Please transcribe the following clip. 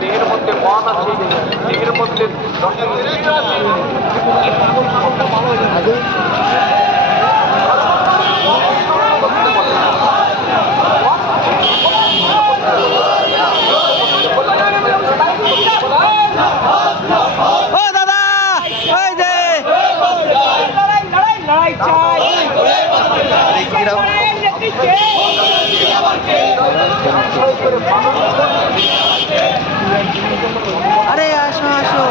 দেহের মধ্যে মন আছে দেহের মধ্যে শিক্ষিরা আরে আসো আসো।